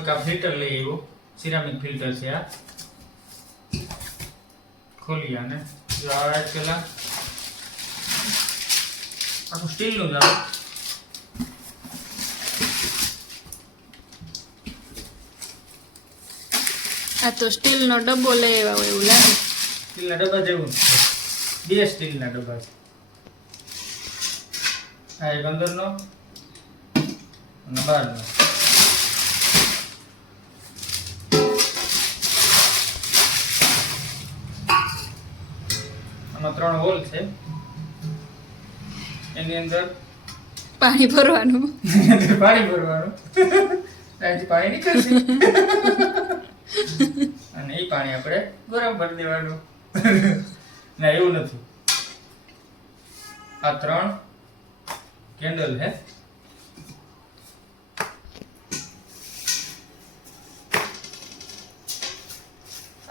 એક આ ફિલ્ટર લઈ આવ્યો. સિરામિક ફિલ્ટર છે આ. ખોલી આને. જો આ આજ પેલા. આખું સ્ટીલનું જ આવે. આ તો સ્ટીલનો ડબ્બો લઈ આવ્યો એવું લાગે. સ્ટીલના ડબ્બા જેવું બે સ્ટીલ બે સ્ટીલના ડબ્બા છે. આ એક અંદરનો અને બહારનો. ત્રણ હોલ છે. એની અંદર પાણી ભરવાનું. પાણી ભરવાનું. પાણી નીકળશે. અને એ પાણી આપણે ગરમ કરી દેવાનું. ના એવું નથી. આ ત્રણ કેન્ડલ છે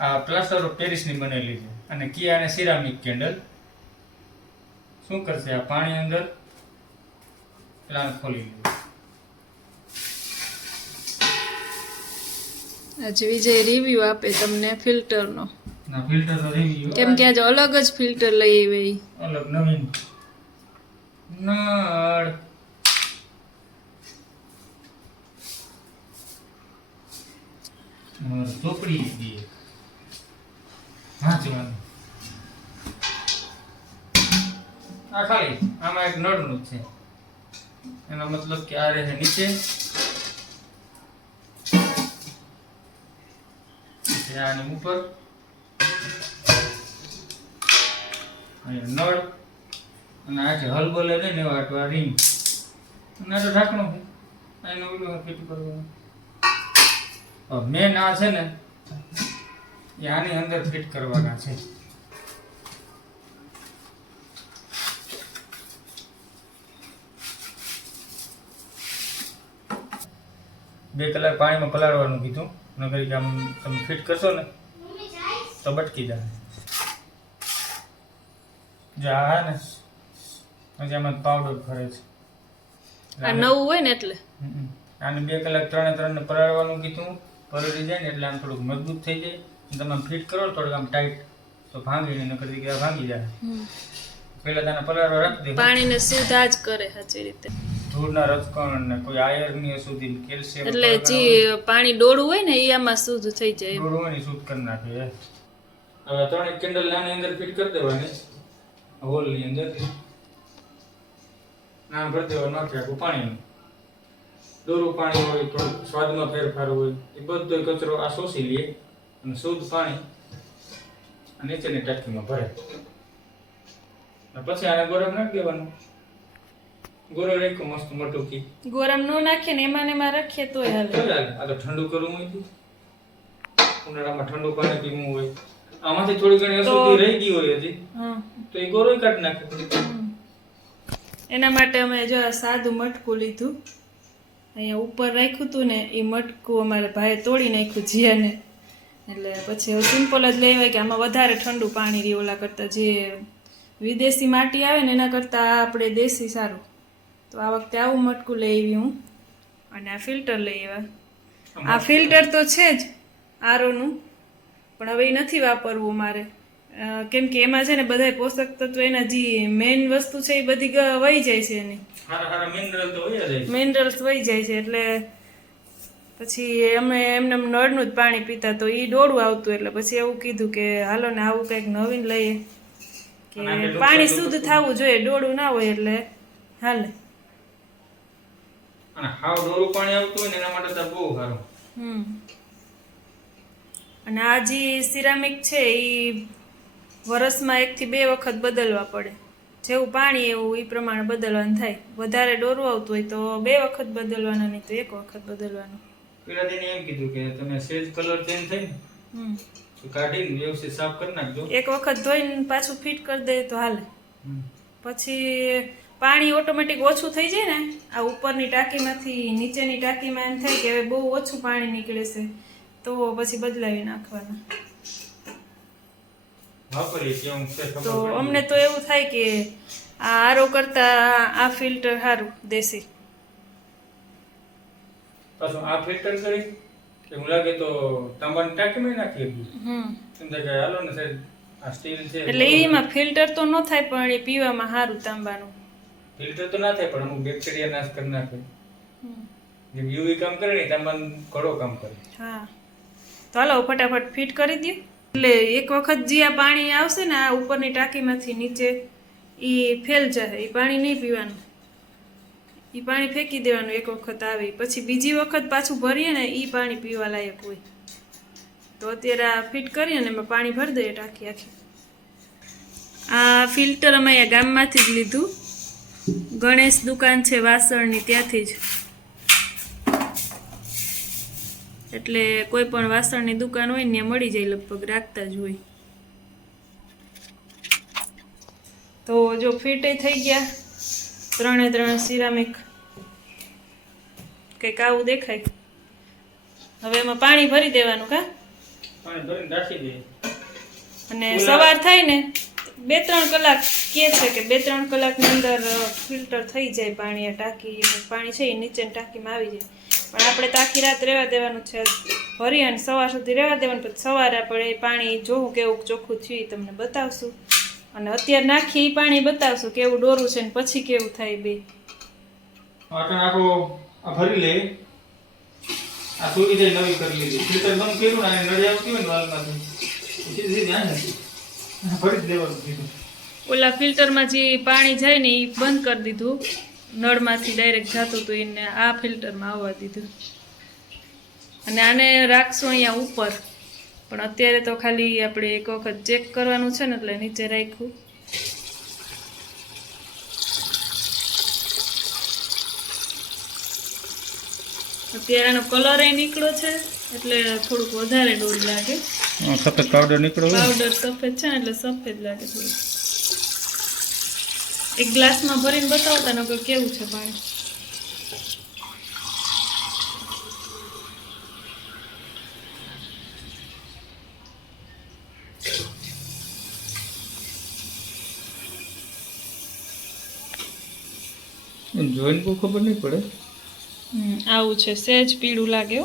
આ પ્લાસ્ટર ઓફ પેરિસની બનેલી છે. અને કિયા અને સિરામિક કેન્ડલ શું કરશે? આ પાણી અંદર પેલા ખોલી લીધું આજે વિજય રિવ્યુ આપે તમને ફિલ્ટરનો ના. ફિલ્ટર તો રિવ્યુ કેમ કે આજે અલગ જ ફિલ્ટર લઈ આવી. અલગ નવીન. નળ. ચોપડી લીધી એક. વાંચવાનું આ ખાલી, આમાં એક નળનું છે. એનો મતલબ કે આ રહે નીચે. આની ઉપર. નળ. અને આ જે હલ બોલે ને, એવા આ રીંગ અને તો ઢાંકણું છે. એનું ઓલું ફિટ કરવાનું મેન આ છે ને એ આની અંદર ફિટ કરવાના છે. બે કલાક પાણીમાં પલાળવાનું કીધું. નગર કે આમ તમે ફિટ કરશો ને તો બટકી જાય જો આ ને પછી આમાં પાવડર ફરે છે. આ નવું હોય ને એટલે? આને બે કલાક ત્રણે ત્રણ ને પલાળવાનું કીધું. પલળી જાય ને એટલે આમ થોડુંક મજબૂત થઈ જાય. તમે ફિટ કરો ને આમ ટાઈટ તો ભાંગી નહીં નકર કે ભાંગી જાય. પહેલા તને પલાળો રાખી દે પાણીને સુધા જ કરે સાચી રીતે. ધૂળના રજકણ ને કોઈ આયર્નની સુધી કેલ્શિયમ એટલે જે પાણી ડોળું હોય ને એ આમાં શુદ્ધ થઈ જાય ડોળું હોય ને શુદ્ધ કરી નાખે. હવે ત્રણેક કેન્ડલ નાની અંદર ફિટ કરી દેવાની. હોલની અંદર. નામ ભરી દેવાનું નાખી આખું પાણી દોરું પાણી હોય થોડું સ્વાદમાં ફેરફાર હોય એ બધો કચરો આ શોષી લે. અને શુદ્ધ પાણી નીચેની ટાંકીમાં ભરે. પછી આને ગરમ નાખી દેવાનું. ગોરમ રાખ્યું મસ્ત મોટું કી ગોરમ નો નાખે ને એમાં એમાં રાખીએ તો હાલે. આ તો ઠંડુ કરવું હોય ઉનાળામાં ઠંડુ પાણી પીવું હોય. આમાંથી થોડી ઘણી અશુદ્ધિ રહી ગઈ હોય હજી. તો એ ગોરોય કાઢી નાખે. એના માટે અમે જો સાદું મટકું લીધું. અહીંયા ઉપર રાખ્યું હતું ને એ મટકું અમારે ભાઈએ તોડી નાખ્યું જીયાને. એટલે પછી હવે સિમ્પલ જ લેવાય કે આમાં વધારે ઠંડુ પાણી રહી ઓલા કરતાં જે વિદેશી માટી આવે ને એના કરતાં આપણે દેશી સારું. તો આ વખતે આવું મટકું લઈ આવી હું અને આ ફિલ્ટર લઈ આવ્યા. આ ફિલ્ટર તો છે જ આરોનું પણ હવે એ નથી વાપરવું મારે. કેમ કે એમાં છે ને બધા પોષક તત્વ એના જે મેઇન વસ્તુ છે એ બધી વહી જાય છે એની. મિનરલ્સ વહી જાય છે એટલે પછી અમે એમને એમ નળનું જ પાણી પીતા તો એ ડોળું આવતું એટલે પછી એવું કીધું કે હાલો ને આવું કંઈક નવીન લઈએ. કે પાણી શુદ્ધ થવું જોઈએ ડોળું ના હોય એટલે. હાલે. અને હાવ ડોરું પાણી આવતું હોય ને એના માટે તો બહુ સારું. હમ. અને આ જે સિરામિક છે એ વરસમાં એકથી બે વખત બદલવા પડે. જેવું પાણી એવું એ પ્રમાણે બદલવાનું થાય. વધારે ડોરું આવતું હોય તો બે વખત બદલવાના નહીં તો એક વખત બદલવાનું. તેને એમ કીધું કે તમે સેજ કલર ચેન્જ થઈ ને તો કાઢીને વ્યવસ્થિત સાફ કરી નાખજો. એક વખત ધોઈને પાછું ફિટ કરી દે તો હાલે. પછી પાણી ઓટોમેટિક ઓછું થઈ જાય ને આ ઉપરની ટાંકીમાંથી નીચેની ટાંકીમાં એમ થાય કે હવે બહુ ઓછું પાણી નીકળે છે તો પછી બદલાવી નાખવાના. તો અમને તો એવું થાય કે આ આરો કરતા આ ફિલ્ટર સારું દેશી. પાછું આ ફિલ્ટર કરી એવું લાગે તો તમારે ટાંકીમાં નાખી હમ. થાય કે હાલો ને સાહેબ આ સ્ટીલ છે એટલે એમાં ફિલ્ટર તો ન થાય પણ એ પીવામાં સારું તાંબાનું. ફિલ્ટર તો ના થાય પણ અમુક બેક્ટેરિયા નાશ કરી નાખે. જેમ યુવી કામ કરે ને તાંબાનું ઘણો કામ કરે. હા. તો હાલો ફટાફટ ફિટ કરી દઈએ એટલે એક વખત જે આ પાણી આવશે ને આ ઉપરની ટાંકીમાંથી નીચે એ ફેલ જશે એ પાણી નહીં પીવાનું. એ પાણી ફેંકી દેવાનું એક વખત આવે, પછી બીજી વખત પાછું ભરીએ ને એ પાણી પીવા લાયક હોય. તો અત્યારે આ ફિટ કરીએ ને એમાં પાણી ભરી દઈએ ટાંકી આખી. આ ફિલ્ટર અમે અહીંયા ગામમાંથી જ લીધું. ગણેશ દુકાન છે વાસણની ત્યાંથી જ. એટલે કોઈ પણ વાસણની દુકાન હોય ને મળી જાય લગભગ, રાખતા જ હોય. તો જો ફિટ થઈ ગયા. ત્રણે ત્રણ સિરામિક. કંઈક આવું દેખાય. હવે એમાં પાણી ભરી દેવાનું કા? અને સવાર થાય ને બે ત્રણ કલાક કે છે કે બે ત્રણ કલાકની અંદર ફિલ્ટર થઈ જાય પાણી આ ટાંકી પાણી છે એ નીચેની ટાંકીમાં આવી જાય. પણ આપણે આખી રાત રહેવા દેવાનું છે ભરી અને સવાર સુધી રહેવા દેવાનું પછી સવારે આપણે પાણી જોવું કેવું ચોખ્ખું થયું તમને બતાવશું. અને અત્યારે નાખી એ પાણી બતાવશું કેવું ડોરું છે ને પછી કેવું થાય બે. આટણ આખો આ ભરી લે. આ સુકી જઈ નવી કરી લીધી. ફિલ્ટર બંધ કર્યું ને નળી આવતી હોય ને વાલમાંથી. સીધી સીધી આ નથી ભરી જ દેવાનું કીધું. ઓલા ફિલ્ટરમાં જે પાણી જાય ને એ બંધ કરી દીધું. નળમાંથી ડાયરેક્ટ જતું હતું એને આ ફિલ્ટરમાં આવવા દીધું. અને આને રાખશું અહીંયા ઉપર. પણ અત્યારે તો ખાલી આપણે એક વખત ચેક કરવાનું છે ને એટલે નીચે રાખ્યું. અત્યારે આનો કલર એ નીકળો છે એટલે થોડુંક વધારે ડોર લાગે. સફેદ પાવડર નીકળો પાવડર સફેદ છે ને એટલે સફેદ લાગે થોડું એક ગ્લાસમાં ભરીને બતાવતા નકર કેવું છે પાણી જોઈને બહુ ખબર નહીં પડે. આવું છે. સહેજ પીળું લાગે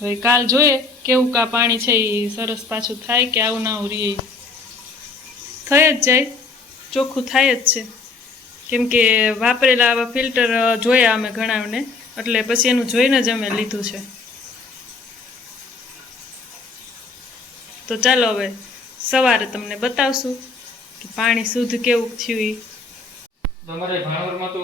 હવે કાલ જોઈએ કેવું કા પાણી છે એ સરસ પાછું થાય કે આવું ના ઉરીએ થઈ જ જાય. ચોખ્ખું થાય જ છે. કેમ કે વાપરેલા આવા ફિલ્ટર જોયા અમે ઘણાને. એટલે પછી એનું જોઈને જ અમે લીધું છે. તો ચાલો હવે સવારે તમને બતાવશું કે પાણી શુદ્ધ કેવું થયું ઈ. તમારે ભાણવરમાં તો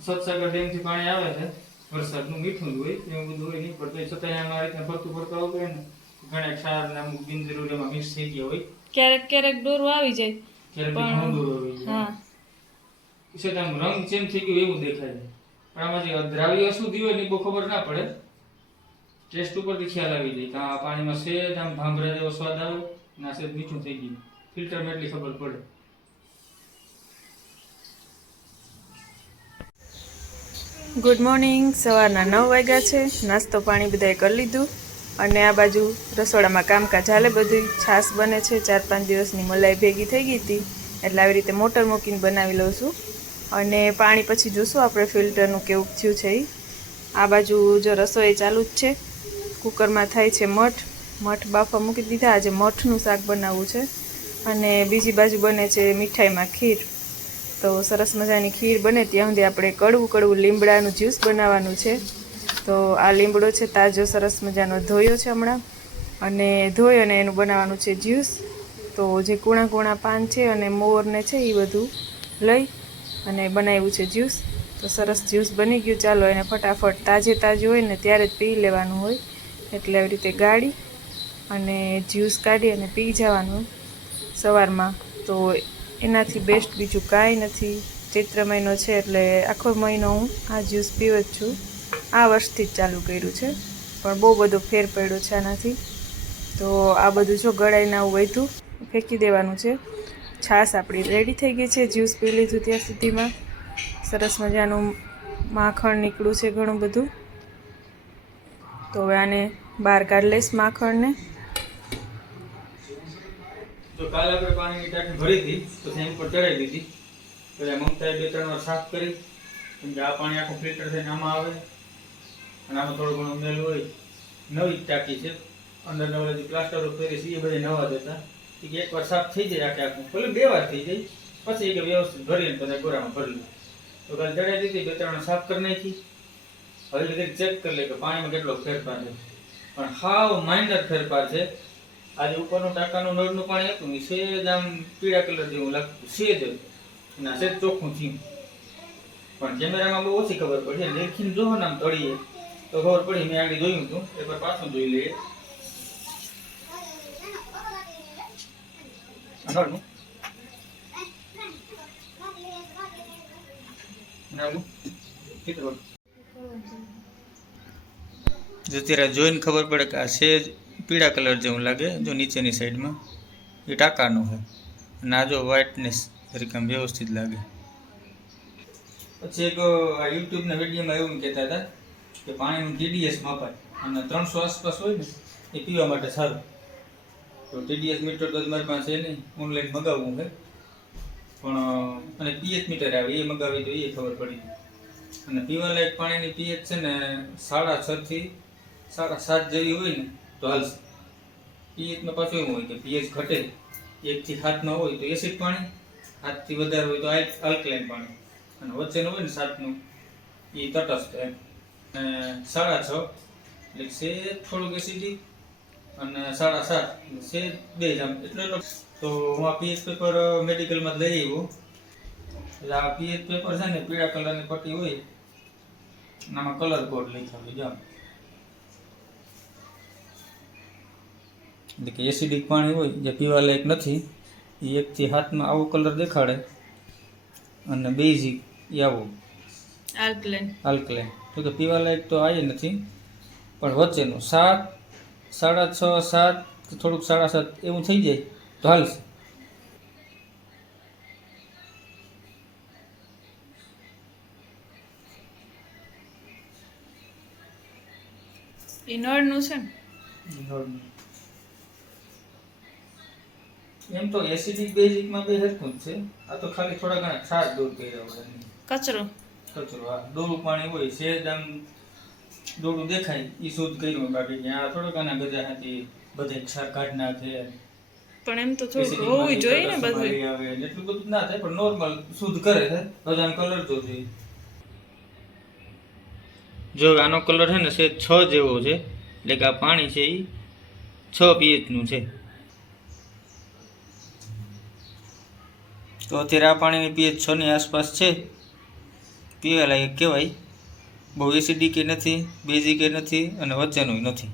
સતસાગર ડેમથી પાણી આવે છે. વરસાદનું મીઠું જ હોય એવું બધું હોય નહીં. પણ છતાં આમાં રીતના ફરતું ફરતું આવતું હોય ને ઘણા ક્ષાર ને અમુક બિનજરૂર એમાં મિક્સ થઈ ગયા હોય. ક્યારેક ક્યારેક દોરો આવી જાય. ક્યારેક ઘણું દૂર હોય હા. છે આમ રંગ ચેન્જ થઈ ગયો એવું દેખાય છે. પણ આમાં જે દ્રાવ્ય અશુદ્ધિ હોય ને બહુ ખબર ના પડે. ટેસ્ટ ઉપરથી ખ્યાલ આવી જાય કે આ પાણીમાં સેજ આમ ભાંભરા જેવો સ્વાદ આવે ના સેજ મીઠું થઈ ગયું. ફિલ્ટરમાં એટલી ખબર પડે. ગુડ મોર્નિંગ સવારના નવ વાગ્યા છે. નાસ્તો પાણી બધાએ કરી લીધું. અને આ બાજુ રસોડામાં કામકાજ હાલે બધું છાશ બને છે. ચાર પાંચ દિવસની મલાઈ ભેગી થઈ ગઈ હતી. એટલે આવી રીતે મોટર મૂકીને બનાવી લઉં છું. અને પાણી પછી જોશું આપણે ફિલ્ટરનું કેવું થયું છે એ આ બાજુ જો રસોઈ ચાલુ જ છે. કુકરમાં થાય છે મઠ. મઠ બાફા મૂકી દીધા. આજે મઠનું શાક બનાવવું છે. અને બીજી બાજુ બને છે મીઠાઈમાં ખીર. તો સરસ મજાની ખીર બને ત્યાં સુધી આપણે કડવું કડવું લીમડાનું જ્યુસ બનાવવાનું છે. તો આ લીમડો છે તાજો સરસ મજાનો ધોયો છે હમણાં. અને ધોઈ અને એનું બનાવવાનું છે જ્યુસ. તો જે કૂણા કૂણા પાન છે અને મોરને છે એ બધું લઈ અને બનાવ્યું છે જ્યુસ. તો સરસ જ્યુસ બની ગયું. ચાલો એને ફટાફટ તાજે તાજું હોય ને ત્યારે જ પી લેવાનું હોય. એટલે આવી રીતે ગાળી અને જ્યુસ કાઢી અને પી જવાનું સવારમાં. તો એનાથી બેસ્ટ બીજું કાંઈ નથી. ચૈત્ર મહિનો છે એટલે આખો મહિનો હું આ જ્યુસ પીવ જ છું. આ વર્ષથી જ ચાલુ કર્યું છે, પણ બહુ બધો ફેર પડ્યો છે આનાથી. તો આ બધું જો ગળાઈને આવું વધ્યું, ફેંકી દેવાનું છે. છાશ આપણી રેડી થઈ ગઈ છે, જ્યુસ પી લીધું ત્યાં સુધીમાં. સરસ મજાનું માખણ નીકળ્યું છે ઘણું બધું. તો હવે આને બહાર કાઢી લઈશ માખણને. તો કાલે આપણે પાણીની ટાંકી ભરી હતી, તો એમ પર ચડાવી દીધી. એટલે મમતાએ બે ત્રણ વાર સાફ કરી. કેમ કે આ પાણી આખું ફિલ્ટર થઈને આમાં આવે. અને આમાં થોડું ઘણું મેલ હોય. નવી ટાંકી છે. અંદર નવા પ્લાસ્ટરો કરી છે, એ બધા નવા એ કે એકવાર સાફ થઈ જાય આખે આખું. ભલે બે વાર થઈ જાય, પછી એ કે વ્યવસ્થિત ભરીને બધા ગોરામાં ભરી લે તો કાલે ચડાવી દીધી, બે ત્રણ સાફ કરી નાખી. હવે ચેક કરી લે કે પાણીમાં કેટલો ફેરફાર છે. પણ હાવ માઇનર ફેરફાર છે. આજે ઉપરનું ટાંકાનું નળનું પાણી હતું એ સેજ આમ પીળા કલર જેવું લાગતું સેજ અને આ સેજ ચોખ્ખું થયું. પણ કેમેરામાં બહુ ઓછી ખબર પડી. દેખીને જોવો ને આમ તળીએ, તો ખબર પડી મેં આગળ જોયું હતું એકવાર પાછું જોઈ લઈએ. આ નળનું નળનું ચિત્ર ત્યારે જોઈને ખબર પડે કે આ સેજ પીળા કલર જેવું લાગે, જો નીચેની સાઈડમાં. એ ટાંકાનું છે અને આ જો વ્હાઇટનેસ તરીકે વ્યવસ્થિત લાગે. પછી એક, આ યુટ્યુબના વિડીયોમાં એવું કહેતા હતા કે પાણીનું ટીડીએસ મપાય. અને ત્રણસો આસપાસ હોય ને, એ પીવા માટે સારું. તો ટીડીએસ મીટર તો મારી પાસે નહીં. ઓનલાઈન મગાવવું છે. પણ, અને પીએચ મીટર આવે, એ મગાવી તો એ ખબર પડી અને પીવાલાયક પાણીની પીએચ છે ને, સાડા છથી સાડા સાત જેવી હોય ને તો હાલશે પીએચમાં પાછું એવું હોય કે પીએચ ઘટે એકથી સાતમાં હોય તો એસિડ પાણી સાતથી વધારે હોય તો આલ્કલાઇન પાણી, અને વચ્ચેનું હોય ને સાતનું એ તટસ્થ એમ. સાડા છ, એટલે સેજ થોડુંક એસિડિક અને સાડા સાત છે બે આમ એટલો તો હું આ પીએચ પેપર મેડિકલમાં લઈ આવ્યો. એટલે આ પીએચ પેપર છે ને પીળા કલરની પટ્ટી હોય આમાં કલર કોડ લખ્યા હોય, જો એટલે કે એસિડિક પાણી હોય જે પીવા લાયક નથી એ એકથી હાથમાં આવો કલર દેખાડે અને બેઝિક એ આવો. આલ્કલેન. આલ્કલેન. તો કે પીવા લાયક તો આ નથી પણ વચ્ચેનું સાત સાડા છ સાત કે થોડુંક સાડા સાત એવું થઈ જાય તો હાલશે. એ છે ને? એમ તો એસિડિક બેઝિકમાં બે હરખું જ છે. આ તો ખાલી થોડા ઘણા ક્ષાર દૂર કર્યા હોય કચરો. કચરો હા. ડોળું પાણી હોય સેજ આમ ડોળું દેખાય એ શુદ્ધ કર્યું બાકી કે આ થોડા ઘણા બધા હતી બધે ક્ષાર કાઢ નાખે પણ એમ તો થોડું હોવું જોઈએ ને બધું આવે એટલું બધું ના થાય પણ નોર્મલ શુદ્ધ કરે છે. બધાનો કલર તો જોઈએ જો આનો કલર છે ને સે છ જેવો છે. એટલે કે આ પાણી છે એ છ પીએચનું છે. તો અત્યારે આ પાણીની પીએચ છ ની આસપાસ છે. પીવા લાયક કહેવાય. બહુ એસિડિક નથી બેઝિક નથી અને વચ્ચેનું નથી.